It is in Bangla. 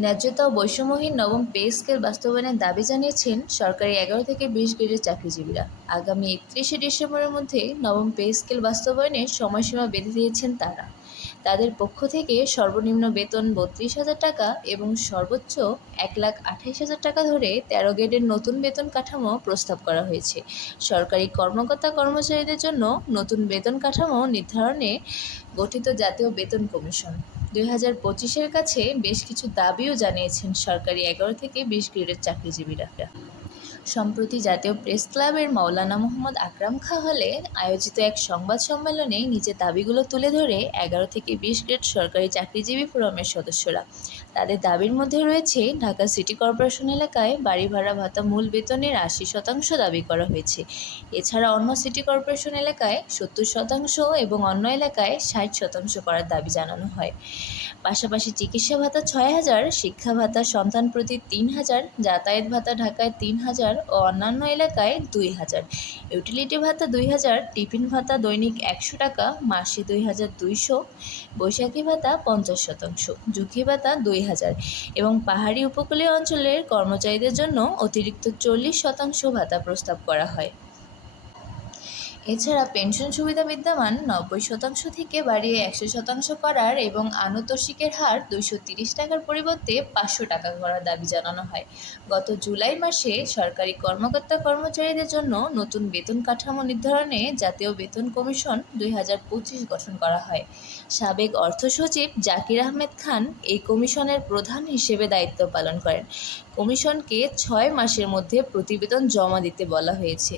ন্যায্যতা ও বৈষম্যহীন নবম পে স্কেল বাস্তবায়নের দাবি জানিয়েছেন সরকারি এগারো থেকে বিশ গ্রেডের চাকরিজীবীরা। আগামী একত্রিশে ডিসেম্বরের মধ্যে নবম পে স্কেল বাস্তবায়নের সময়সীমা বেঁধে দিয়েছেন তারা। তাদের পক্ষ থেকে সর্বনিম্ন বেতন বত্রিশ হাজার টাকা এবং সর্বোচ্চ এক লাখ আঠাইশ হাজার টাকা ধরে তেরো গ্রেডের নতুন বেতন কাঠামো প্রস্তাব করা হয়েছে। সরকারি কর্মকর্তা কর্মচারীদের জন্য নতুন বেতন কাঠামো নির্ধারণে গঠিত জাতীয় বেতন কমিশন। দুই হাজার পঁচিশের কাছে বেশ কিছু দাবিও জানিয়েছেন সরকারি এগারো থেকে বিশ গ্রেডের চাকরিজীবীরা সম্প্রতি জাতীয় প্রেস ক্লাবের মাওলানা মোহাম্মদ আকরাম খা হলে আয়োজিত এক সংবাদ সম্মেলনে নিজের দাবিগুলো তুলে ধরে এগারো থেকে বিশ গ্রেড সরকারি চাকরিজীবী ফোরামের সদস্যরা। তাদের দাবির মধ্যে রয়েছে, ঢাকা সিটি কর্পোরেশন এলাকায় বাড়ি ভাড়া ভাতা মূল বেতনের আশি শতাংশ দাবি করা হয়েছে। এছাড়া অন্য সিটি কর্পোরেশন এলাকায় সত্তর শতাংশ এবং অন্য এলাকায় ষাট শতাংশ করার দাবি জানানো হয়। পাশাপাশি চিকিৎসা ভাতা ছয় হাজার, শিক্ষা ভাতা সন্তান প্রতি তিন হাজার, যাতায়াত ভাতা ঢাকায় তিন হাজার ও অন্যান্য এলাকায় দুই হাজার। ইউটিলিটি ভাতা দুই হাজার, টিফিন ভাতা দৈনিক একশো টাকা, মাসে দুই হাজার দুইশো, বৈশাখী ভাতা পঞ্চাশ শতাংশ ঝুঁকি ভাতা দুই হাজার এবং পাহাড়ি উপকূলীয় অঞ্চলের কর্মচারীদের জন্য অতিরিক্ত চল্লিশ শতাংশ ভাতা প্রস্তাব করা হয়। এছাড়া পেনশন সুবিধা বিদ্যমান নব্বই শতাংশ থেকে বাড়িয়ে একশো শতাংশ করার এবং আনুতোষিকের হার দুইশো তিরিশ টাকার পরিবর্তে পাঁচশো টাকা করার দাবি জানানো হয়। গত জুলাই মাসে সরকারি কর্মকর্তা কর্মচারীদের জন্য নতুন বেতন কাঠামো নির্ধারণে জাতীয় বেতন কমিশন দুই হাজার পঁচিশ গঠন করা হয়। সাবেক অর্থ সচিব জাকির আহমেদ খান এই কমিশনের প্রধান হিসেবে দায়িত্ব পালন করেন। কমিশনকে ছয় মাসের মধ্যে প্রতিবেদন জমা দিতে বলা হয়েছে।